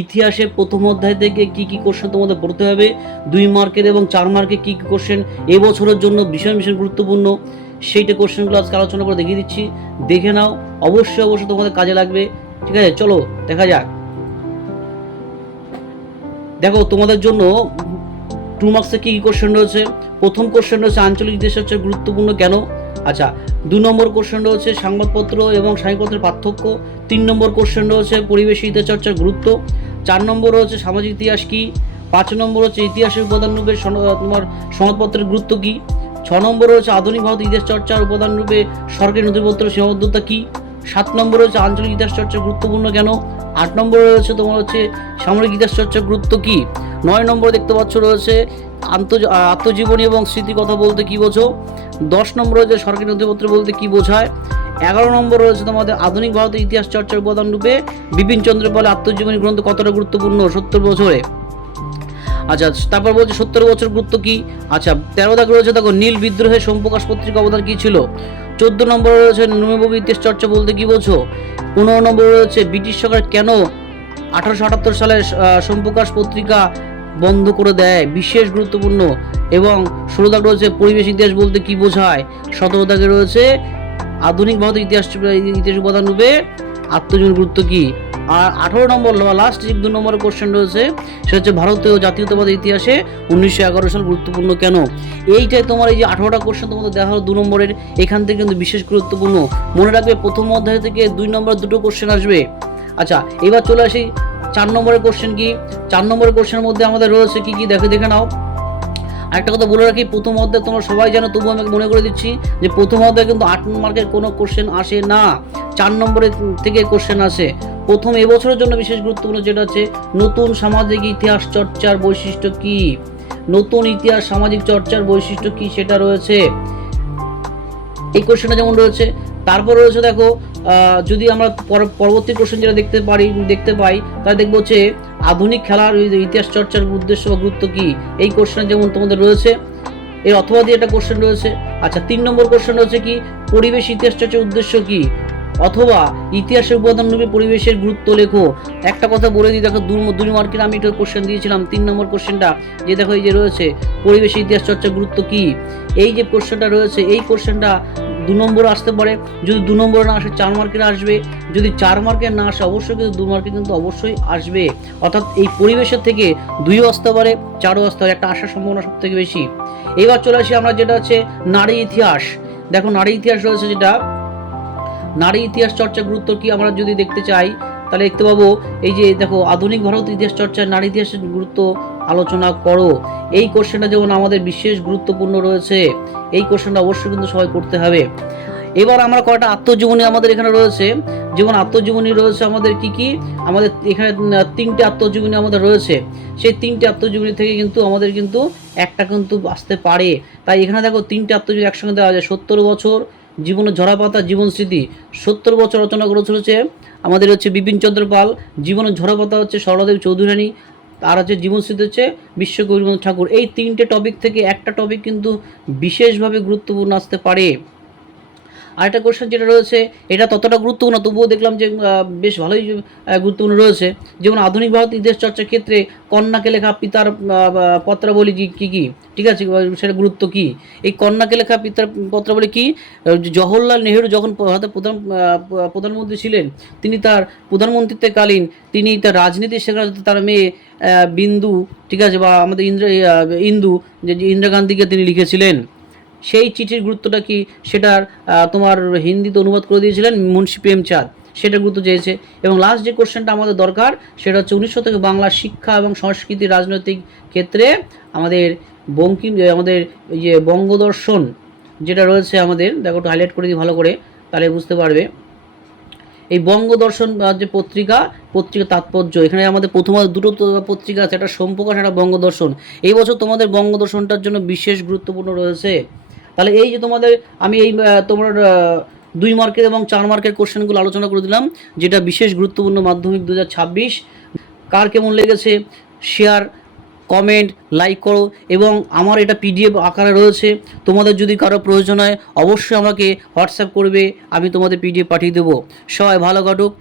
ইতিহাসে প্রথম অধ্যায় থেকে কি কি কোশ্চেন তোমাদের পড়তে হবে, 2 মার্কের এবং 4 মার্কে কি কি কোশ্চেন এবছরের জন্য ভীষণ ভীষণ গুরুত্বপূর্ণ, সেইটা কোশ্চেনগুলো আজকে আলোচনা করে দেখিয়ে দিচ্ছি। দেখে নাও, অবশ্যই অবশ্যই তোমাদের কাজে লাগবে। ঠিক আছে, চলো দেখা যাক। দেখো তোমাদের জন্য 2 মার্কসে কি কি কোশ্চেন রয়েছে। প্রথম কোশ্চেন রয়েছে আঞ্চলিক ইতিহাস হচ্ছে গুরুত্বপূর্ণ কেন। আচ্ছা, 2 নম্বর কোশ্চেন রয়েছে সংবাদপত্র এবং সাংবাদিকপত্রের পার্থক্য। 3 নম্বর কোশ্চেন রয়েছে পরিবেশে ইতিহাস চর্চার গুরুত্ব। 4 নম্বর রয়েছে সামাজিক ইতিহাস কি। 5 নম্বর হচ্ছে ইতিহাসের উপাদান রূপে তোমার সংবাদপত্রের গুরুত্ব কি। 6 নম্বর রয়েছে আধুনিক ভারত ইতিহাস চর্চার উপাদান রূপে সরকারি নথিপত্র সীমাবদ্ধতা কি। 7 নম্বর রয়েছে আঞ্চলিক ইতিহাস চর্চার গুরুত্বপূর্ণ কেন। 8 নম্বরে রয়েছে তোমার হচ্ছে সামরিক ইতিহাস চর্চার গুরুত্ব কি। 9 নম্বরে দেখতে পাচ্ছ রয়েছে আত্মজীবনী এবং স্মৃতির কথা বলতে কি বোঝো। 10 নম্বর রয়েছে সরকারি নথিপত্র বলতে কি বোঝায়। 11 নম্বর রয়েছে তোমাদের আধুনিক ভারতের ইতিহাস চর্চার উপাদান রূপে বিপিন চন্দ্র পালের আত্মজীবনী গ্রন্থ কতটা গুরুত্বপূর্ণ 70 বছরে। আচ্ছা, তারপর বলছে 70 বছর গুরুত্ব কি। আচ্ছা, 13 দাগ রয়েছে দেখো নীল বিদ্রোহের সোমপ্রকাশ পত্রিকা অবদান কি ছিল। 14 নম্বর রয়েছে নবীনবঙ্গের ইতিহাস চর্চা বলতে কি বোঝো। 15 নম্বর রয়েছে ব্রিটিশ সরকার কেন 1878 সালে সোমপ্রকাশ পত্রিকা বন্ধ করে দেয়, বিশেষ গুরুত্বপূর্ণ। এবং 16 দাগ রয়েছে পরিবেশ ইতিহাস বলতে কি বোঝায়। 17 দাগে রয়েছে আধুনিক ভারতের ইতিহাস উপাদান রূপে আত্মজীবনীর গুরুত্ব কি। আর 18 নম্বর লাস্ট 2 নম্বরের কোশ্চেন রয়েছে, সেটা হচ্ছে ভারতীয় জাতীয়তাবাদের ইতিহাসে 1911 সাল গুরুত্বপূর্ণ কেন। এইটাই তোমার এই যে 18টা কোশ্চেন তোমাদের দেওয়া হলো 2 নম্বরের, এখান থেকে কিন্তু বিশেষ গুরুত্বপূর্ণ। মনে রাখবে প্রথম অধ্যায় থেকে 2 নম্বর 2টো কোশ্চেন আসবে। আচ্ছা, এবার চলে আসি 4 নম্বরের কোশ্চেন কি। 4 নম্বরের কোশ্চেনের মধ্যে আমাদের রয়েছে কি কি দেখে নাও। আরেকটা কথা বলে রাখি, প্রথম অধ্যায় তোমরা সবাই জানো, তবু আমি মনে করে দিচ্ছি যে প্রথম অধ্যায় কিন্তু 8 মার্কের কোনো কোশ্চেন আসে না, 4 নম্বরের থেকে কোশ্চেন আসে। প্রথম এবছরের জন্য বিশেষ গুরুত্বপূর্ণ যেটা হচ্ছে নতুন সামাজিক ইতিহাস চর্চার বৈশিষ্ট্য কি। নতুন ইতিহাস সামাজিক চর্চার বৈশিষ্ট্য কি সেটা রয়েছে, এই কোশ্চেনটা যেমন রয়েছে। তারপর রয়েছে দেখো, যদি আমরা পরবর্তী কোশ্চেন যেটা দেখতে পাই তাহলে দেখবো হচ্ছে আধুনিক খেলার ইতিহাস চর্চার উদ্দেশ্য বা গুরুত্ব কি। এই কোশ্চেন যেমন তোমাদের রয়েছে, এর অথবা দিয়ে একটা কোশ্চেন রয়েছে। আচ্ছা, 3 নম্বর কোশ্চেন রয়েছে কি পরিবেশ ইতিহাস চর্চার উদ্দেশ্য কি, অথবা ইতিহাসের উপাদান রূপে পরিবেশের গুরুত্ব লেখো। একটা কথা বলে দিই, দেখো 2 মার্কের আমি একটা কোশ্চেন দিয়েছিলাম 3 নম্বর কোশ্চেনটা, যে দেখো এই যে রয়েছে পরিবেশ ইতিহাস চর্চার গুরুত্ব কি। এই যে কোশ্চেনটা রয়েছে, এই কোশ্চেনটা 2 নম্বরে আসতে পারে। যদি 2 নম্বরে না আসে 4 মার্কের আসবে। যদি 4 মার্কের না আসে অবশ্যই কিন্তু 2 মার্কে কিন্তু অবশ্যই আসবে। অর্থাৎ এই পরিবেশের থেকে 2ও আসতে পারে, 4ও আসতে পারে, একটা আসার সম্ভাবনা সব থেকে বেশি। এবার চলে আসি আমরা যেটা হচ্ছে নারী ইতিহাস। দেখো নারী ইতিহাস রয়েছে, যেটা নারী ইতিহাস চর্চার গুরুত্ব কি আমরা যদি দেখতে চাই তাহলে দেখতে পাবো এই যে দেখো আধুনিক ভারত ইতিহাস চর্চায় নারী ইতিহাসের গুরুত্ব আলোচনা করো। এই কোশ্চেনটা যেমন আমাদের বিশেষ গুরুত্বপূর্ণ রয়েছে, এই কোশ্চেনটা অবশ্যই কিন্তু সবাই করতে হবে। এবার আমরা কয়টা আত্মজীবনী আমাদের এখানে রয়েছে, যেমন আত্মজীবনী রয়েছে আমাদের কি কি, আমাদের এখানে 3টে আত্মজীবনী আমাদের রয়েছে। সেই 3টে আত্মজীবনী থেকে কিন্তু আমাদের কিন্তু একটা কিন্তু আসতে পারে। তাই এখানে দেখো 3টে আত্মজীবনী একসঙ্গে দেওয়া যায়। 70 বছর জীবনের ঝরাপাতা জীবন স্মৃতি, 70 বছর রচনা করেছে আমাদের হচ্ছে বিপিন চন্দ্র পাল। জীবনের ঝরাপাতা হচ্ছে সরলাদেবী চৌধুরানী, আর হচ্ছে জীবন স্মৃতি হচ্ছে বিশ্বকবি রবীন্দ্রনাথ ঠাকুর। এই 3টে টপিক থেকে একটা টপিক কিন্তু বিশেষভাবে গুরুত্বপূর্ণ আসতে পারে। আরেকটা কোশ্চেন যেটা রয়েছে এটা ততটা গুরুত্বপূর্ণ, তবুও দেখলাম যে বেশ ভালোই গুরুত্বপূর্ণ রয়েছে। যেমন আধুনিক ভারত ইতিহাস চর্চার ক্ষেত্রে কন্যাকে লেখা পিতার পত্রাবলী কি কি, ঠিক আছে, সেটা গুরুত্ব কি। এই কন্যাকে লেখা পিতার পত্রাবলী কি, জওহরলাল নেহেরু যখন ভারতের প্রধানমন্ত্রী ছিলেন, তিনি তার প্রধানমন্ত্রীত্বকালীন তিনি তার রাজনীতি শেখাতে তার মেয়ে বিন্দু, ঠিক আছে, বা আমাদের ইন্দু যে ইন্দিরা গান্ধীকে তিনি লিখেছিলেন। সেই চিঠির গুরুত্বটা কি সেটার তোমার হিন্দিতে অনুবাদ করে দিয়েছিলেন মুন্সি প্রেমচাঁদ, সেটা গুরুত্ব চেয়েছে। এবং লাস্ট যে কোশ্চেনটা আমাদের দরকার সেটা হচ্ছে 1900 থেকে বাংলার শিক্ষা এবং সংস্কৃতি রাজনৈতিক ক্ষেত্রে আমাদের আমাদের এই যে বঙ্গদর্শন যেটা রয়েছে আমাদের, দেখো একটু হাইলাইট করে দিই ভালো করে, তাহলে বুঝতে পারবে। এই বঙ্গদর্শন যে পত্রিকা তাৎপর্য, এখানে আমাদের প্রথম 2টো পত্রিকা আছে, একটা সোমপ্রকাশ, একটা বঙ্গদর্শন। এই বছর তোমাদের বঙ্গদর্শনটার জন্য বিশেষ গুরুত্বপূর্ণ রয়েছে। তাহলে এই যে তোমাদের আমি এই তোমার 2 মার্কের এবং 4 মার্কের কোশ্চেনগুলো আলোচনা করে দিলাম, যেটা বিশেষ গুরুত্বপূর্ণ মাধ্যমিক 2026। কার কেমন লেগেছে শেয়ার, কমেন্ট, লাইক করো। এবং আমার এটা পিডিএফ আকারে রয়েছে, তোমাদের যদি কারো প্রয়োজন হয় অবশ্যই আমাকে হোয়াটসঅ্যাপ করবে, আমি তোমাদের পিডিএফ পাঠিয়ে দেবো। সবাই ভালো কাটুক।